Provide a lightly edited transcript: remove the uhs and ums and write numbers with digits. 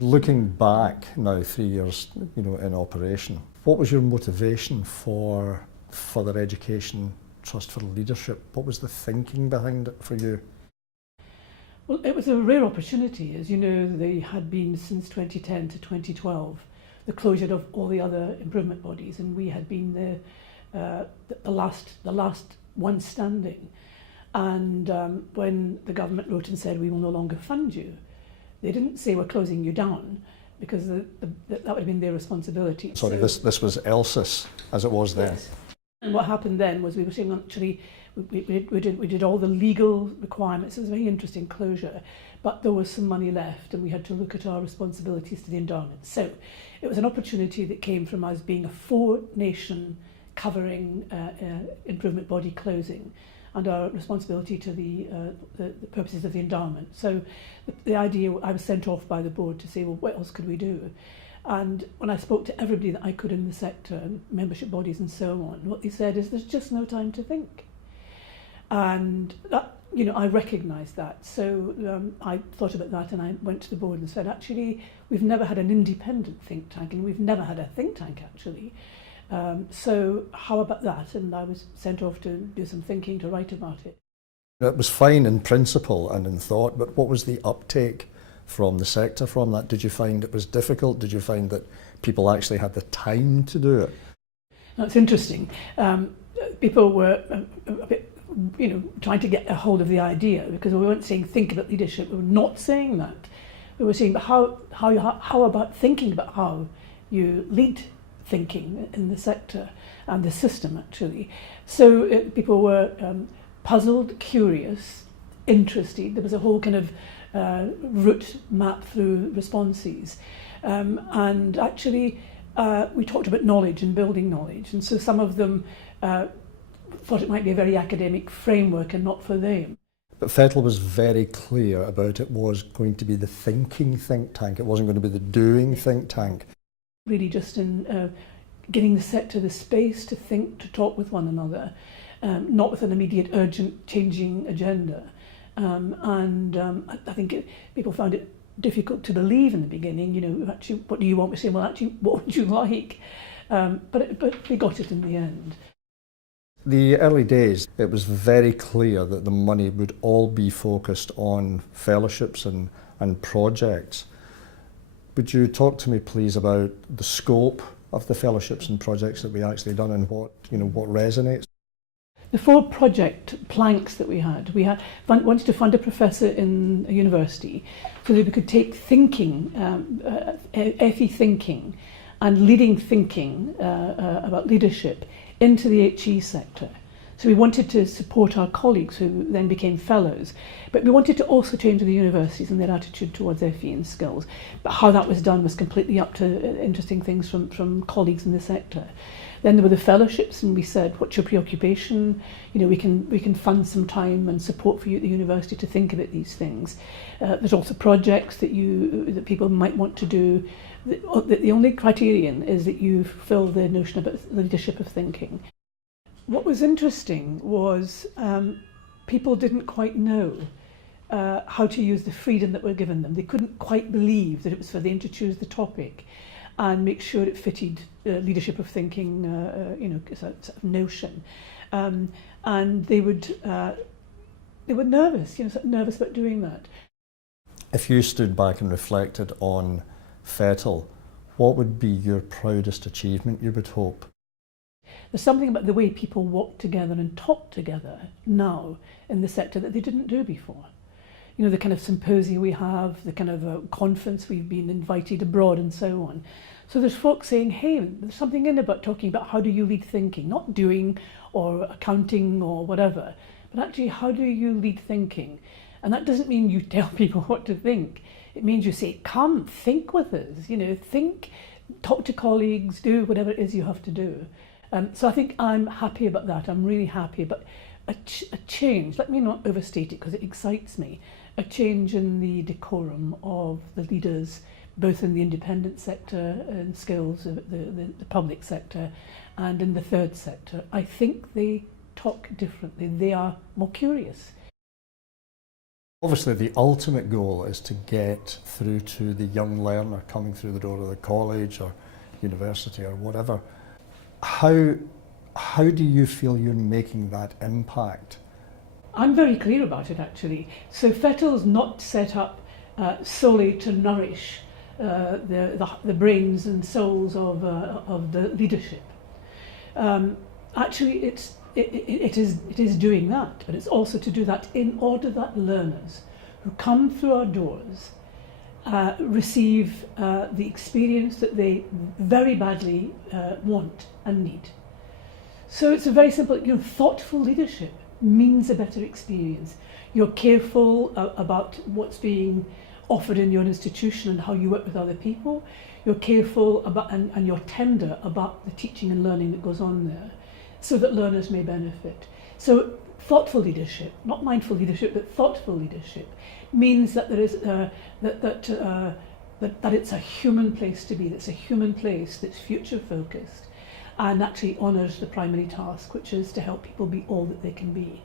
Looking back now, 3 years, in operation, what was your motivation for further education trust for leadership? What was the thinking behind it for you? Well, it was a rare opportunity. As you know, there had been since 2010 to 2012 the closure of all the other improvement bodies, and we had been the last one standing. And when the government wrote and said we will no longer fund you, they didn't say we're closing you down, because that would have been their responsibility. Sorry, this was ELSIS as it was then. Yes. And what happened then was we were saying actually we did all the legal requirements. It was a very interesting closure, but there was some money left and we had to look at our responsibilities to the endowment. So it was an opportunity that came from us being a 4-nation covering improvement body closing and our responsibility to the purposes of the endowment. So the idea, I was sent off by the board to say, well, what else could we do? And when I spoke to everybody that I could in the sector, membership bodies and so on, what they said is there's just no time to think. And that, I recognised that. So I thought about that and I went to the board and said, actually, we've never had an independent think tank, and we've never had a think tank, actually. So how about that? And I was sent off to do some thinking, to write about it. It was fine in principle and in thought, but what was the uptake from the sector from that? Did you find it was difficult? Did you find that people actually had the time to do it? That's interesting. People were a bit, trying to get a hold of the idea, because we weren't saying think about leadership. We were not saying that. We were saying, but how about thinking about how you lead thinking in the sector and the system, actually. So people were puzzled, curious, interested. There was a whole kind of route map through responses. And actually, we talked about knowledge and building knowledge. And so some of them thought it might be a very academic framework and not for them. But Fettel was very clear about it was going to be the thinking think tank. It wasn't going to be the doing think tank. Really just in giving the sector the space to think, to talk with one another, not with an immediate urgent changing agenda. I think people found it difficult to believe in the beginning, actually, what do you want? We say, well, actually, what would you like? But we got it in the end. The early days, it was very clear that the money would all be focused on fellowships and projects. Would you talk to me, please, about the scope of the fellowships and projects that we actually done and what resonates? The 4 project planks that we wanted to fund a professor in a university so that we could take thinking, FE thinking and leading thinking about leadership into the HE sector. So we wanted to support our colleagues who then became fellows, but we wanted to also change the universities and their attitude towards FE and skills. But how that was done was completely up to interesting things from colleagues in the sector. Then there were the fellowships, and we said, what's your preoccupation? We can fund some time and support for you at the university to think about these things. There's also projects that people might want to do. The only criterion is that you fulfill the notion about the leadership of thinking. What was interesting was people didn't quite know how to use the freedom that were given them. They couldn't quite believe that it was for them to choose the topic and make sure it fitted leadership of thinking, sort of notion. And they were nervous, sort of nervous about doing that. If you stood back and reflected on Fettel, what would be your proudest achievement, you would hope? There's something about the way people walk together and talk together now in the sector that they didn't do before. The kind of symposia we have, the kind of conference we've been invited abroad and so on. So there's folks saying, hey, there's something in about talking about how do you lead thinking, not doing or accounting or whatever, but actually how do you lead thinking? And that doesn't mean you tell people what to think. It means you say, come, think with us, think, talk to colleagues, do whatever it is you have to do. So I think I'm happy about that. I'm really happy, but a change, let me not overstate it because it excites me, a change in the decorum of the leaders, both in the independent sector and skills, the public sector, and in the third sector. I think they talk differently. They are more curious. Obviously, the ultimate goal is to get through to the young learner coming through the door of the college or university or whatever. How do you feel you're making that impact? I'm very clear about it, actually. So FETL's not set up solely to nourish the brains and souls of the leadership. Actually, it is doing that, but it's also to do that in order that learners who come through our doors receive the experience that they very badly want and need. So it's a very simple, thoughtful leadership means a better experience. You're careful about what's being offered in your institution and how you work with other people. You're careful about and you're tender about the teaching and learning that goes on there, so that learners may benefit. So thoughtful leadership, not mindful leadership, but thoughtful leadership, means that there is that it's a human place to be. It's a human place that's future focused and actually honours the primary task, which is to help people be all that they can be.